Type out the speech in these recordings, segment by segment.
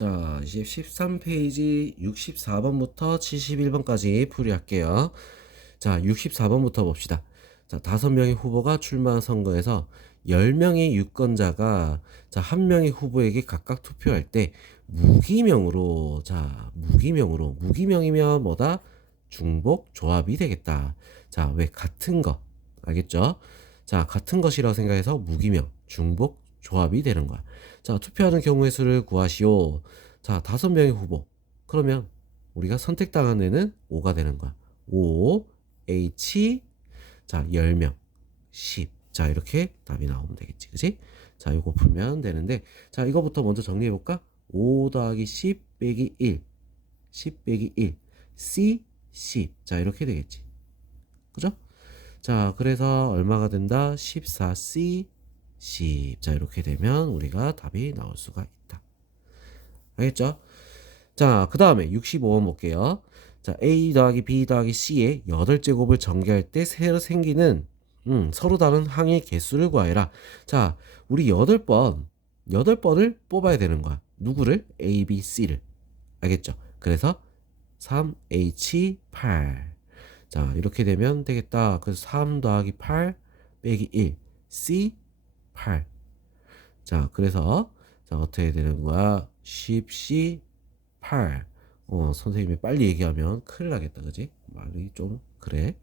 자, 이제 13페이지 64번부터 71번까지 풀이할게요. 자, 64번부터 봅시다. 자, 다섯 명의 후보가 출마한 선거에서 10명의 유권자가 자, 한 명의 후보에게 각각 투표할 때 무기명으로 자, 무기명으로 무기명이면 뭐다? 중복 조합이 되겠다. 자, 왜 같은 거. 알겠죠? 자, 같은 것이라고 생각해서 무기명, 중복 조합이 되는 거야. 자, 투표하는 경우의 수를 구하시오. 자, 다섯 명의 후보. 그러면 우리가 선택당한 애는 5가 되는 거야. 5, H, 자, 10명, 10. 자, 이렇게 답이 나오면 되겠지. 그지? 자, 이거 풀면 되는데, 자, 이거부터 먼저 정리해볼까? 5 더하기 10 빼기 1. 10 빼기 1. C, 10. 자, 이렇게 되겠지. 그죠? 자, 그래서 얼마가 된다? 14C, 10. 자, 이렇게 되면 우리가 답이 나올 수가 있다. 알겠죠? 자, 그 다음에 65번 볼게요. 자, A 더하기 B 더하기 C의 8제곱을 전개할 때 새로 생기는 음, 서로 다른 항의 개수를 구하여라. 자, 우리 8번, 8번을 뽑아야 되는 거야. 누구를? A, B, C를. 알겠죠? 그래서 3H8. 자, 이렇게 되면 되겠다. 그래서 3 더하기 8 빼기 1. C 8. 자, 그래서 자, 어떻게 되는 거야? 10C 8. 어, 선생님이 빨리 얘기하면 큰일 나겠다. 그지? 말이 좀 그래.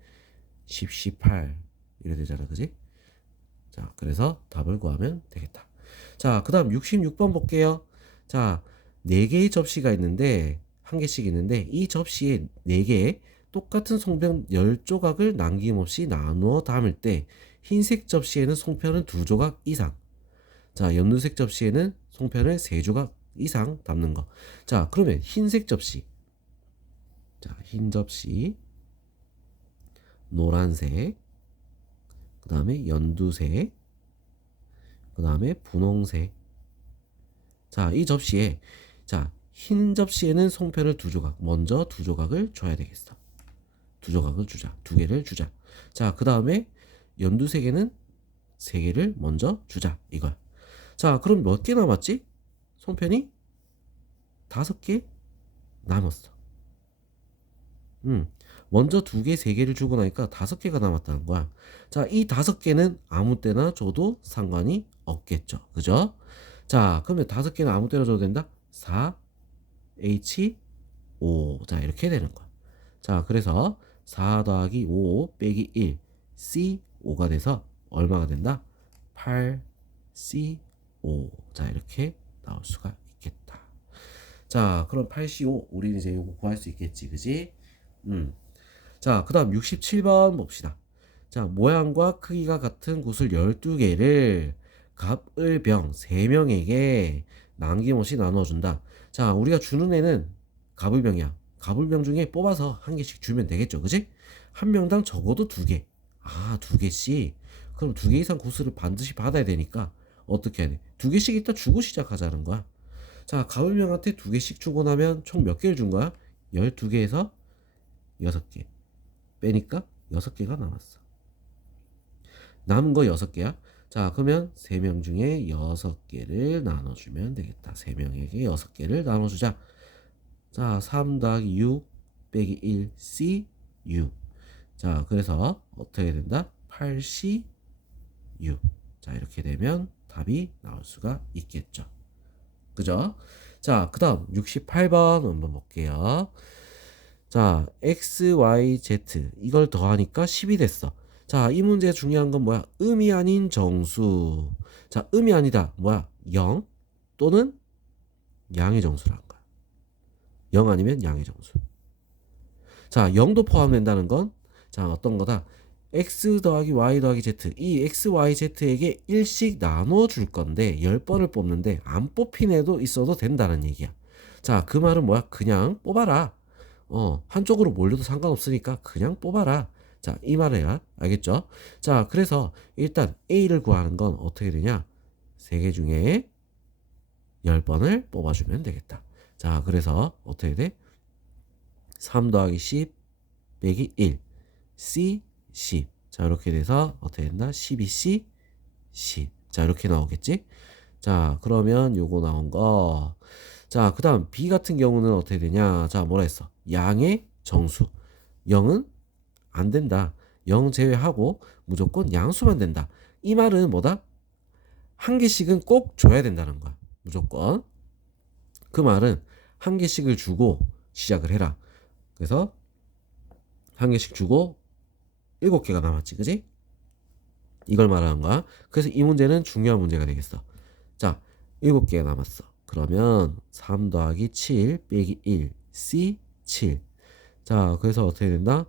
10C 8. 이래 되잖아. 그지? 자, 그래서 답을 구하면 되겠다. 자, 그다음 66번 볼게요. 자, 4개의 접시가 있는데 한 개씩 있는데 이 접시에 4개의 똑같은 송편 10조각을 남김없이 나누어 담을 때 흰색 접시에는 송편을 2조각 이상. 자 연두색 접시에는 송편을 3조각 이상 담는 거. 자 그러면 흰색 접시. 자 흰 접시. 노란색. 그 다음에 연두색. 그 다음에 분홍색. 자 이 접시에 자 흰 접시에는 송편을 두 조각 먼저 두 조각을 줘야 되겠어. 두 조각을 주자. 두 개를 주자. 자, 그 다음에 연두색에는 세 개를 먼저 주자. 이걸. 자, 그럼 몇 개 남았지? 손편이 다섯 개 남았어. 음, 먼저 두 개, 세 개를 주고 나니까 다섯 개가 남았다는 거야. 자, 이 다섯 개는 아무 때나 줘도 상관이 없겠죠. 그죠? 자, 그러면 다섯 개는 아무 때나 줘도 된다? 4, H, 5. 자, 이렇게 되는 거야. 자, 그래서 4 더하기 5 빼기 1 C 5가 돼서 얼마가 된다? 8 C 5. 자, 이렇게 나올 수가 있겠다. 자, 그럼 8 C 5 우리는 이제 이거 구할 수 있겠지. 그지? 음. 자, 그 다음 67번 봅시다. 자, 모양과 크기가 같은 구슬 12개를 갑을 병 3명에게 남김없이 나눠 준다. 자, 우리가 주는 애는 갑을 병이야. 가불병 중에 뽑아서 한 개씩 주면 되겠죠. 그지? 한 명당 적어도 두 개. 아, 두 개씩. 그럼 두 개 이상 구슬을 반드시 받아야 되니까 어떻게 해야 돼? 두 개씩 일단 주고 시작하자는 거야. 자, 가불명한테 두 개씩 주고 나면 총 몇 개를 준 거야? 12개에서 6개. 빼니까 6개가 남았어. 남은 거 6개야. 자, 그러면 3명 중에 6개를 나눠주면 되겠다. 3명에게 6개를 나눠주자. 자, 3 더하기 6 빼기 1 C 6. 자, 그래서 어떻게 된다? 8C 6. 자, 이렇게 되면 답이 나올 수가 있겠죠. 그죠? 자, 그 다음 68번 한번 볼게요. 자, X, Y, Z. 이걸 더하니까 10이 됐어. 자, 이 문제 중요한 건 뭐야? 음이 아닌 정수. 자, 음이 아니다. 뭐야? 0 또는 양의 정수라. 0 아니면 양의 정수. 자, 0도 포함된다는 건, 자, 어떤 거다? x 더하기 y 더하기 z. 이 x, y, z에게 1씩 나눠 줄 건데, 10번을 뽑는데, 안 뽑힌 애도 있어도 된다는 얘기야. 자, 그 말은 뭐야? 그냥 뽑아라. 어, 한쪽으로 몰려도 상관없으니까 그냥 뽑아라. 자, 이 말이야. 알겠죠? 자, 그래서 일단 A를 구하는 건 어떻게 되냐? 3개 중에 10번을 뽑아주면 되겠다. 자, 그래서 어떻게 돼? 3 더하기 10 빼기 1 C 10. 자, 이렇게 돼서 어떻게 된다? 12C 10. 자, 이렇게 나오겠지? 자, 그러면 요거 나온 거. 자, 그 다음 B 같은 경우는 어떻게 되냐? 자, 뭐라 했어? 양의 정수. 0은 안 된다. 0 제외하고 무조건 양수만 된다. 이 말은 뭐다? 한 개씩은 꼭 줘야 된다는 거야. 무조건. 그 말은 한 개씩을 주고 시작을 해라. 그래서 한 개씩 주고 일곱 개가 남았지, 그지? 이걸 말하는 거야. 그래서 이 문제는 중요한 문제가 되겠어. 자, 일곱 개가 남았어. 그러면 3 더하기 7 빼기 1 C 7. 자, 그래서 어떻게 된다?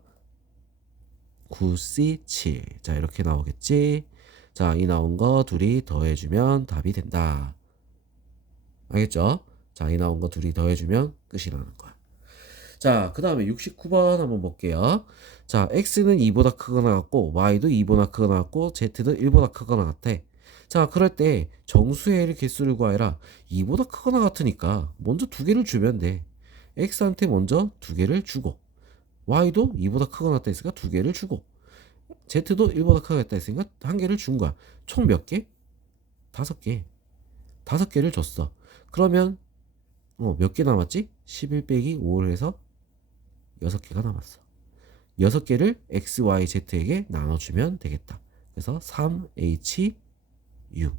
9C 7. 자, 이렇게 나오겠지? 자, 이 나온 거 둘이 더해주면 답이 된다. 알겠죠? 자, 이 나온 거 둘이 더해주면 끝이 나는 거야. 자, 그 다음에 69번 한번 볼게요. 자, x는 2보다 크거나 같고, y도 2보다 크거나 같고, z도 1보다 크거나 같아. 자, 그럴 때 정수의 개수를 구하라. 2보다 크거나 같으니까 먼저 두 개를 주면 돼. x한테 먼저 두 개를 주고, y도 2보다 크거나 같다 했으니까 두 개를 주고, z도 1보다 크거나 같다 했으니까 한 개를 준 거야. 총 몇 개? 다섯 개. 다섯 개를 줬어. 그러면 어, 몇 개 남았지? 11 빼기 5를 해서 6개가 남았어. 6개를 x, y, z에게 나눠주면 되겠다. 그래서 3h 6.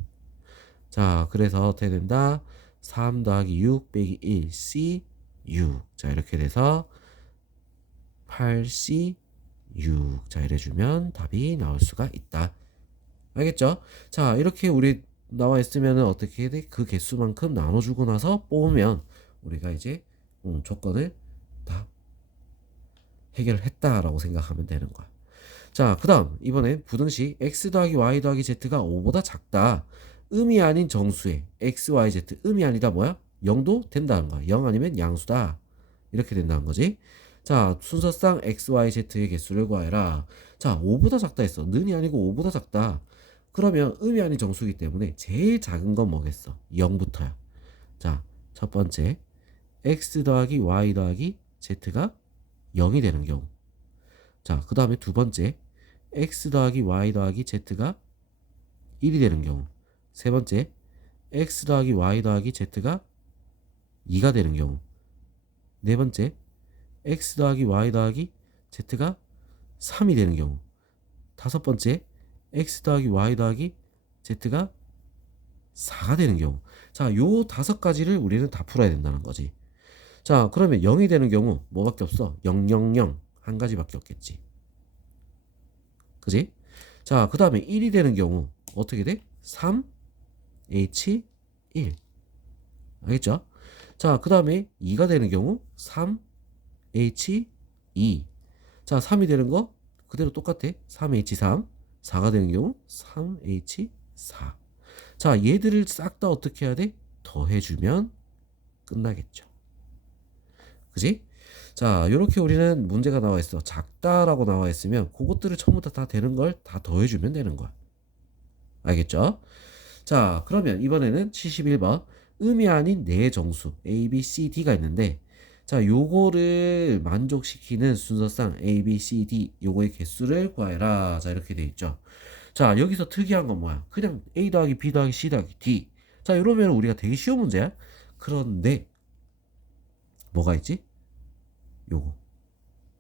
자, 그래서 어떻게 된다? 3 더하기 6 빼기 1 c 6. 자, 이렇게 돼서 8c 6. 자, 이래 주면 답이 나올 수가 있다. 알겠죠? 자, 이렇게 우리 나와 있으면 어떻게 돼? 그 개수만큼 나눠주고 나서 뽑으면 우리가 이제 음, 조건을 다 해결했다라고 생각하면 되는 거야. 자, 그 다음 이번엔 부등식 x 더하기 y 더하기 z가 5보다 작다. 음이 아닌 정수의 x, y, z 음이 아니다 뭐야? 0도 된다는 거야. 0 아니면 양수다. 이렇게 된다는 거지. 자, 순서상 x, y, z의 개수를 구하라. 자, 5보다 작다 했어. 는이 아니고 5보다 작다. 그러면 음이 아닌 정수이기 때문에 제일 작은 건 뭐겠어? 0부터야. 자, 첫 번째 x 더하기 y 더하기 z가 0이 되는 경우. 자, 그 다음에 두 번째 x 더하기 y 더하기 z가 1이 되는 경우. 세 번째 x 더하기 y 더하기 z가 2가 되는 경우. 네 번째 x 더하기 y 더하기 z가 3이 되는 경우. 다섯 번째 x 더하기 y 더하기 z가 4가 되는 경우. 자, 요 다섯 가지를 우리는 다 풀어야 된다는 거지. 자, 그러면 0이 되는 경우 뭐밖에 없어? 0, 0, 0. 한 가지밖에 없겠지. 그지? 자, 그 다음에 1이 되는 경우 어떻게 돼? 3, H, 1. 알겠죠? 자, 그 다음에 2가 되는 경우 3, H, 2. 자, 3이 되는 거 그대로 똑같아. 3H3. 4가 되는 경우 3H4. 자, 얘들을 싹 다 어떻게 해야 돼? 더해주면 끝나겠죠. 그지? 자, 이렇게 우리는 문제가 나와 있어. 작다라고 나와 있으면 그것들을 처음부터 다 되는 걸 다 더해주면 되는 거야. 알겠죠? 자, 그러면 이번에는 71번. 음이 아닌 네 정수 A, B, C, D가 있는데 자, 요거를 만족시키는 순서상 A, B, C, D 요거의 개수를 구해라. 자, 이렇게 돼 있죠. 자, 여기서 특이한 건 뭐야? 그냥 A 더하기 B 더하기 C 더하기 D. 자, 이러면 우리가 되게 쉬운 문제야. 그런데 뭐가 있지? 요거.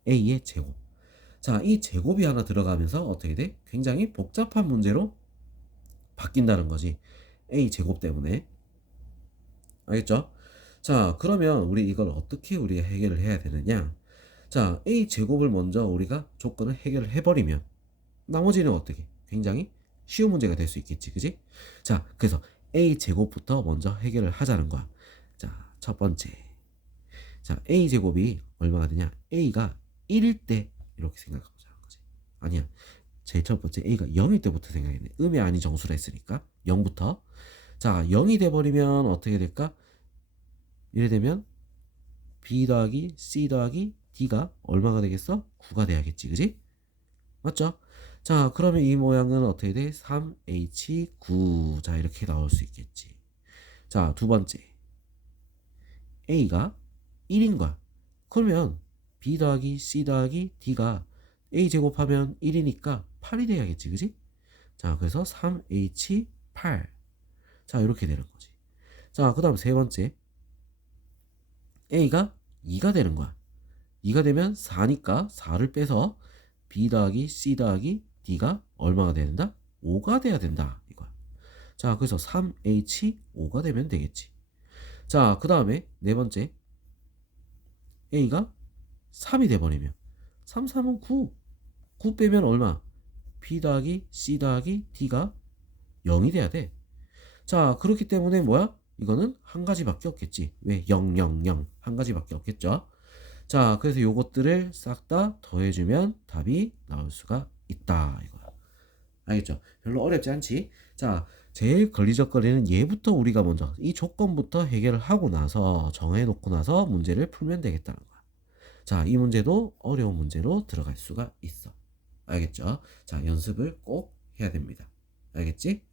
A의 제곱. 자, 이 제곱이 하나 들어가면서 어떻게 돼? 굉장히 복잡한 문제로 바뀐다는 거지. A 제곱 때문에. 알겠죠? 자, 그러면 우리 이걸 어떻게 우리가 해결을 해야 되느냐? 자, A 제곱을 먼저 우리가 조건을 해결을 해버리면 나머지는 어떻게? 굉장히 쉬운 문제가 될 수 있겠지, 그지? 자, 그래서 A 제곱부터 먼저 해결을 하자는 거야. 자, 첫 번째. 자, A 제곱이 얼마가 되냐? A가 1일 때 이렇게 생각하자 는 거지. 아니야. 제일 첫 번째 A가 0일 때부터 생각했네. 음이 아닌 정수라 했으니까 0부터. 자, 0이 돼 버리면 어떻게 될까? 이래 되면 B 더하기 C 더하기 D가 얼마가 되겠어? 9가 돼야겠지, 그지? 맞죠? 자, 그러면 이 모양은 어떻게 돼? 3H9. 자, 이렇게 나올 수 있겠지. 자, 두 번째. A가 1인 거야. 그러면 B 더하기 C 더하기 D가 A 제곱하면 1이니까 8이 돼야겠지, 그지? 자, 그래서 3H8. 자, 이렇게 되는 거지. 자, 그 다음 세 번째. A가 2가 되는 거야. 2가 되면 4니까 4를 빼서 B 더하기 C 더하기 D가 얼마가 된다? 5가 돼야 된다. 이거야. 자, 그래서 3H 5가 되면 되겠지. 자, 그 다음에 네 번째. A가 3이 돼버리면 3, 3은 9. 9 빼면 얼마? B 더하기 C 더하기 D가 0이 돼야 돼. 자, 그렇기 때문에 뭐야? 이거는 한 가지밖에 없겠지. 왜? 0, 0, 0. 한 가지밖에 없겠죠. 자, 그래서 요것들을 싹 다 더해주면 답이 나올 수가 있다. 이거야. 알겠죠? 별로 어렵지 않지? 자, 제일 걸리적거리는 얘부터 우리가 먼저 이 조건부터 해결을 하고 나서 정해놓고 나서 문제를 풀면 되겠다는 거야. 자, 이 문제도 어려운 문제로 들어갈 수가 있어. 알겠죠? 자, 연습을 꼭 해야 됩니다. 알겠지?